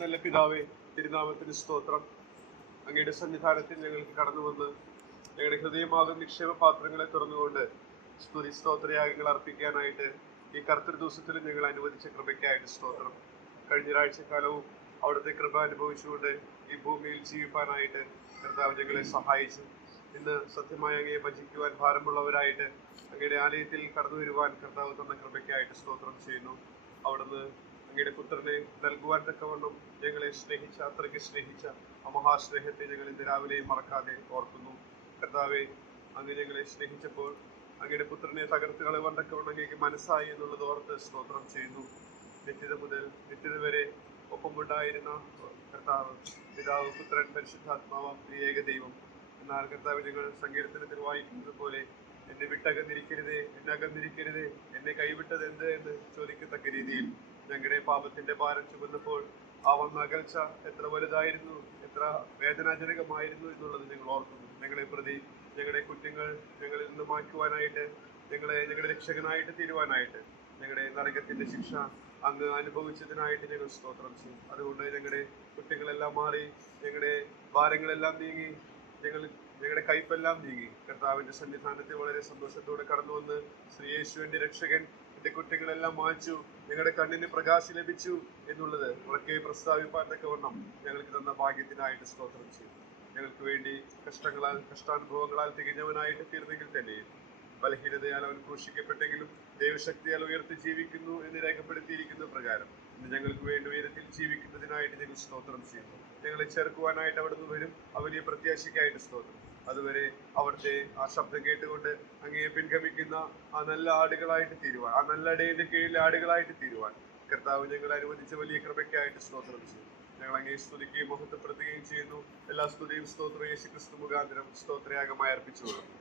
നല്ല പിതാവേ, തിരുനാമത്തിന് സ്തോത്രം. അങ്ങയുടെ സന്നിധാനത്തിൽ ഞങ്ങൾക്ക് കടന്നു വന്ന് ഞങ്ങളുടെ ഹൃദയമാകും നിക്ഷേപ പാത്രങ്ങളെ തുറന്നുകൊണ്ട് സ്തുതി സ്തോത്രയാഗങ്ങൾ അർപ്പിക്കാനായിട്ട് ഈ കർത്തൃ ദിവസത്തിൽ ഞങ്ങൾ അനുവദിച്ച കൃപയ്ക്കായിട്ട് സ്തോത്രം. കഴിഞ്ഞ ഒരാഴ്ചക്കാലവും അവിടുത്തെ കൃപ അനുഭവിച്ചുകൊണ്ട് ഈ ഭൂമിയിൽ ജീവിപ്പാനായിട്ട് കർത്താവ് ഞങ്ങളെ സഹായിച്ചു. ഇന്ന് സത്യമായി അങ്ങയെ ഭജിക്കുവാൻ ഭാരമുള്ളവരായിട്ട് അങ്ങയുടെ ആലയത്തിൽ കടന്നു വരുവാൻ കർത്താവ് തന്ന കൃപയ്ക്കായിട്ട് സ്തോത്രം ചെയ്യുന്നു. അവിടുന്ന് അങ്ങയുടെ പുത്രനെ നൽകുവാൻ തക്കവണ്ണം ഞങ്ങളെ സ്നേഹിച്ച, അത്രയ്ക്ക് സ്നേഹിച്ച ആ മഹാസ്നേഹത്തെ ഞങ്ങൾ ഇന്ന് രാവിലെയും മറക്കാതെ ഓർക്കുന്നു. കർത്താവെ, അങ്ങ് ഞങ്ങളെ സ്നേഹിച്ചപ്പോൾ അങ്ങയുടെ പുത്രനെ തകർത്ത് കളയുവാൻ തക്കവണ്ണം അങ്ങേക്ക് മനസ്സായി എന്നുള്ളത് ഓർത്ത് സ്തോത്രം ചെയ്യുന്നു. നിത്യത മുതൽ നിത്യത വരെ ഒപ്പമുണ്ടായിരുന്ന കർത്താവ്, പിതാവ്, പുത്രൻ, പരിശുദ്ധാത്മാവ്, ഏക ദൈവം. എന്നാൽ കർത്താവ്, ഞങ്ങൾ സങ്കീർത്തനത്തിൽ വായിക്കുന്നത് പോലെ എന്നെ വിട്ടകന്നിരിക്കരുതേ, എന്നെ അകന്നിരിക്കരുതേ, എന്നെ കൈവിട്ടത് എന്ത് എന്ന് ചോദിക്കത്തക്ക രീതിയിൽ ഞങ്ങളുടെ പാപത്തിന്റെ ഭാരം ചുമന്നപ്പോൾ ആ വന്ന അകൽച്ച എത്ര വലുതായിരുന്നു, എത്ര വേദനാജനകമായിരുന്നു എന്നുള്ളത് ഞങ്ങൾ ഓർക്കുന്നു. ഞങ്ങളെ പ്രതി ഞങ്ങളുടെ കുറ്റങ്ങൾ ഞങ്ങളിൽ നിന്ന് മാറ്റുവാനായിട്ട്, ഞങ്ങളുടെ രക്ഷകനായിട്ട് തീരുവാനായിട്ട്, ഞങ്ങളുടെ നരകത്തിന്റെ ശിക്ഷ അങ്ങ് അനുഭവിച്ചതിനായിട്ട് ഞങ്ങൾ സ്തോത്രം ചെയ്യും. അതുകൊണ്ട് ഞങ്ങളുടെ കുറ്റങ്ങളെല്ലാം മാറി, ഞങ്ങളുടെ ഭാരങ്ങളെല്ലാം നീങ്ങി, ഞങ്ങളുടെ കയ്പെല്ലാം നീങ്ങി കർത്താവിന്റെ സന്നിധാനത്തിൽ വളരെ സന്തോഷത്തോടെ കടന്നു വന്ന് ശ്രീയേശുവിന്റെ രക്ഷകൻ എന്റെ കുറ്റങ്ങളെല്ലാം മായ്ച്ചു, ഞങ്ങളുടെ കണ്ണിന് പ്രകാശം ലഭിച്ചു എന്നുള്ളത് ഉറക്കെ പ്രസ്താവിപ്പാൻ തക്കവണ്ണം ഞങ്ങൾക്ക് തന്ന ഭാഗ്യത്തിനായിട്ട് സ്തോത്രം ചെയ്യും. ഞങ്ങൾക്ക് വേണ്ടി കഷ്ടാനുഭവങ്ങളാൽ തികഞ്ഞവനായിട്ട് തീർന്നെങ്കിൽ തന്നെയും ബലഹീനതയാൽ അവൻ ക്രൂശിക്കപ്പെട്ടെങ്കിലും ദൈവശക്തിയാൽ ഉയർത്തി ജീവിക്കുന്നു എന്ന് രേഖപ്പെടുത്തിയിരിക്കുന്ന പ്രകാരം ഇന്ന് ഞങ്ങൾക്ക് വേണ്ടി ഉയരത്തിൽ ജീവിക്കുന്നതിനായിട്ട് ഞങ്ങൾ സ്തോത്രം ചെയ്യുന്നു. ഞങ്ങളെ ചേർക്കുവാനായിട്ട് അവിടുന്ന് വരും. ആ വലിയ പ്രത്യാശയ്ക്കായിട്ട് സ്തോത്രം. അതുവരെ അവിടുത്തെ ആ ശബ്ദം കേട്ടുകൊണ്ട് അങ്ങയെ പിൻഗമിക്കുന്ന ആ നല്ല ആടുകളായിട്ട് തീരുവാൻ, ആ നല്ല ഇടയുടെ കീഴിലെ ആടുകളായിട്ട് തീരുവാൻ കർത്താവ് ഞങ്ങൾ അനുവദിച്ച വലിയ കൃപയ്ക്കായിട്ട് സ്തോത്രം ചെയ്യും. ഞങ്ങൾ അങ്ങയെ സ്തുതിക്കുകയും മഹത്വപ്പെടുത്തുകയും ചെയ്യുന്നു. എല്ലാ സ്തുതിയും സ്തോത്രവും യേശുക്രിസ്തു മുഖാന്തരം സ്തോത്രയാഗമായി അർപ്പിച്ചുകൊള്ളുന്നു.